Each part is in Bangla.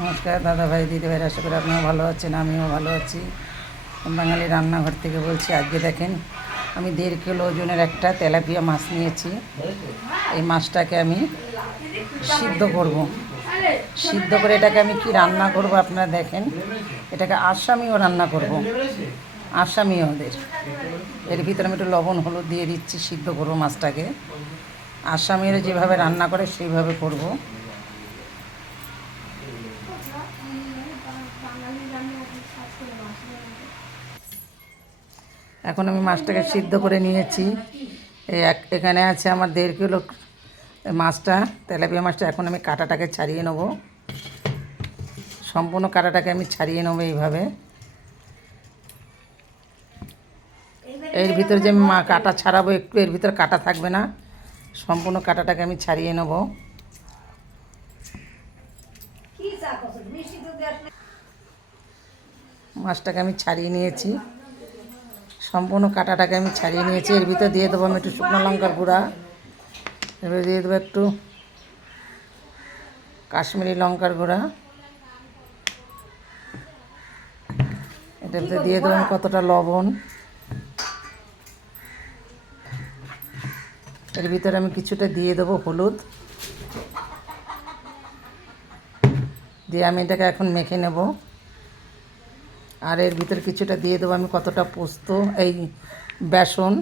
নমস্কার দাদা ভাই দিদি ভাই, আশা করি আপনিও ভালো আছেন, আমিও ভালো আছি। বাঙালি রান্নাঘর থেকে বলছি। আজকে দেখেন, আমি 1.5 কিলো ওজনের একটা তেলাপিয়া মাছ নিয়েছি। এই মাছটাকে আমি সিদ্ধ করব। সিদ্ধ করে এটাকে আমি কি রান্না করব আপনারা দেখেন। এটাকে আসামিও রান্না করব, আসামি ওদের। এর ভিতরে আমি একটু লবণ হলুদ দিয়ে দিচ্ছি, সিদ্ধ করব মাছটাকে। আসামিরা যেভাবে রান্না করে সেইভাবে করব। এখন আমি মাছটাকে সিদ্ধ করে নিয়েছি। এখানে আছে আমার 1.5 কিলো মাছটা, তেলাপিয়া মাছটা। এখন আমি কাঁটাটাকে ছাড়িয়ে নেব, সম্পূর্ণ কাঁটাটাকে আমি ছাড়িয়ে নেবো এইভাবে। এর ভিতরে যে কাঁটা ছাড়াবো, একটু এর ভিতরে কাঁটা থাকবে না, সম্পূর্ণ কাঁটাটাকে আমি ছাড়িয়ে নেব। মাছটাকে আমি ছাড়িয়ে নিয়েছি, সম্পূর্ণ কাঁটাটাকে আমি ছাড়িয়ে নিয়েছি। এর ভিতরে দিয়ে দেবো আমি একটু শুকনো লঙ্কার গুঁড়া, এবার দিয়ে দেবো একটু কাশ্মীরি লঙ্কার গুঁড়া, এটার ভিতরে দিয়ে দেবো আমি কতটা লবণ। এর ভিতরে আমি কিছুটা দিয়ে দেবো হলুদ, দিয়ে আমি এটাকে এখন মেখে নেব। আর এর ভিতরে কিছুটা দিয়ে দেবো আমি কতটা পোস্ত, এই বেসন।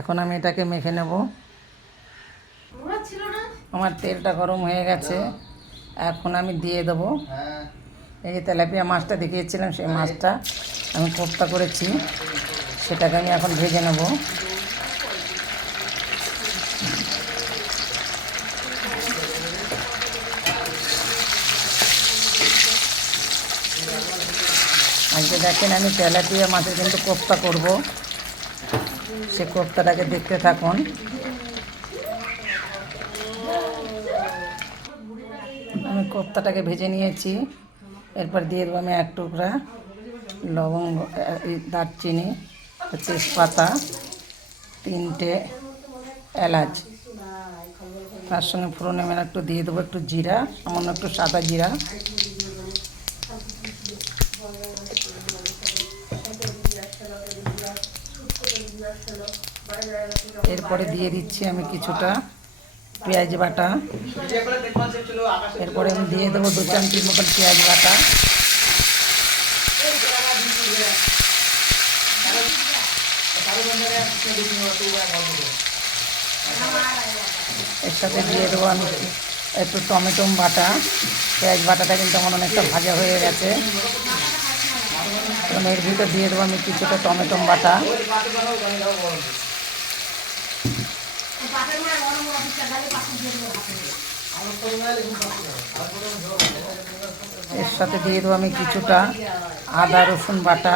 এখন আমি এটাকে মেখে নেব। আমার তেলটা গরম হয়ে গেছে, এখন আমি দিয়ে দেবো এই যে তেলাপিয়া মাছটা দেখিয়েছিলাম, সেই মাছটা আমি কোপ্তা করেছি, সেটাকে আমি এখন ভেজে নেব। আজকে দেখেন আমি তেলাপিয়া মাছের কিন্তু কোপ্তা করব, সে কোপ্তাটাকে দেখতে থাকুন। আমি কোপ্তাটাকে ভেজে নিয়েছি, এরপর দিয়ে দেবো আমি 1 টুকরা লবঙ্গ, দারচিনি, তেজপাতা, 3টে এলাচ। তার সঙ্গে ফোড়নে আমি একটু দিয়ে দেবো একটু জিরা, সামান্য একটু সাদা জিরা। এরপরে দিয়ে দিচ্ছি আমি কিছুটা পেঁয়াজ বাটা। এরপরে আমি দিয়ে দেবো 2 চামচির মতন পেঁয়াজ বাটা। এর সাথে দিয়ে দেবো আমি একটু টমেটো বাটা। পেঁয়াজ বাটাটা কিন্তু আমার অনেকটা ভাজা হয়ে গেছে, এবং এর ভিতরে দিয়ে দেবো আমি কিছুটা টমেটো বাটা। এর সাথে দিয়ে দেবো আমি কিছুটা আদা রসুন বাটা।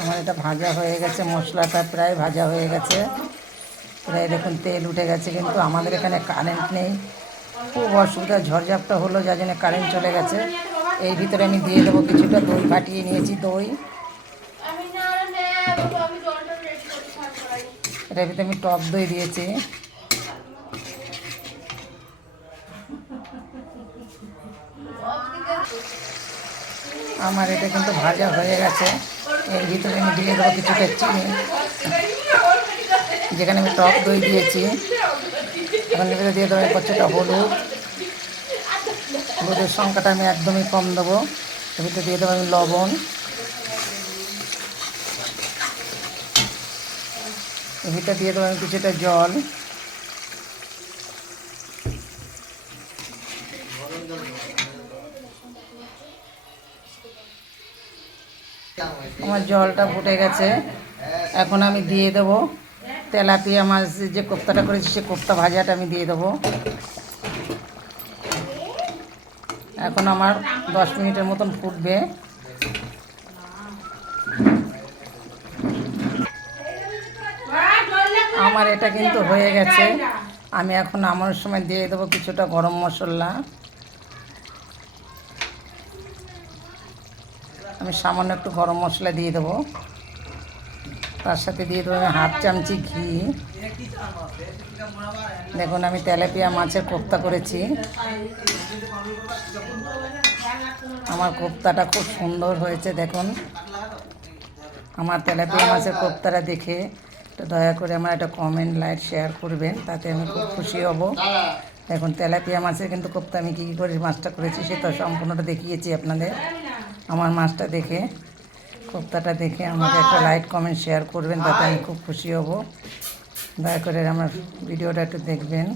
আমার এটা ভাজা হয়ে গেছে, মশলাটা প্রায় ভাজা হয়ে গেছে, প্রায় দেখুন তেল উঠে গেছে। কিন্তু আমাদের এখানে কারেন্ট নেই, খুব অসুবিধা, ঝড়ঝাপটা হলো, যার জন্য কারেন্ট চলে গেছে। এই ভিতরে আমি দিয়ে দেবো কিছুটা দই, ফাটিয়ে নিয়েছি দই। এটার ভিতরে আমি টক দই দিয়েছি। আমার এটা কিন্তু ভাজা হয়ে গেছে। এর ভিতরে আমি দিয়ে দেবো কিছুটা চিনি, যেখানে আমি টক দই দিয়েছি। এখন এর ভিতরে দিয়ে দেবো কিছুটা হলুদ, হলুদের সংখ্যাটা আমি একদমই কম দেবো। এর ভিতরে দিয়ে দেবো আমি লবণ, এর ভিতরে দিয়ে দেবো আমি কিছুটা জল। আমার জলটা ফুটে গেছে, এখন আমি দিয়ে দেবো তেলাপিয়া মাছ যে কোপ্তাটা করেছি, সে কোপ্তা ভাজাটা আমি দিয়ে দেবো। এখন আমার 10 মিনিটের মতন ফুটবে। আমার এটা কিন্তু হয়ে গেছে। আমি এখন নামানোর সময় দিয়ে দেবো কিছুটা গরম মশলা। আমি সামান্য একটু গরম মশলা দিয়ে দেবো। তার সাথে দিয়ে দেবো আমি হাফ চামচি ঘি। দেখুন আমি তেলাপিয়া মাছের কোপ্তা করেছি। আমার কোপ্তাটা খুব সুন্দর হয়েছে। দেখুন আমার তেলাপিয়া মাছের কোপ্তাটা দেখে তো দয়া করে আমার একটা কমেন্ট লাইক শেয়ার করবেন, তাতে আমি খুব খুশি হব। দেখুন তেলাপিয়া মাছের কিন্তু কোপ্তা আমি কী কী করে মাছটা করেছি সেটা সম্পূর্ণটা দেখিয়েছি আপনাদের। আমার মাছটা দেখে, কোপ্তাটা দেখে আমাকে একটা লাইক কমেন্ট শেয়ার করবেন, তাতে আমি খুব খুশি হব। দয়া করে আমার ভিডিওটা একটু দেখবেন।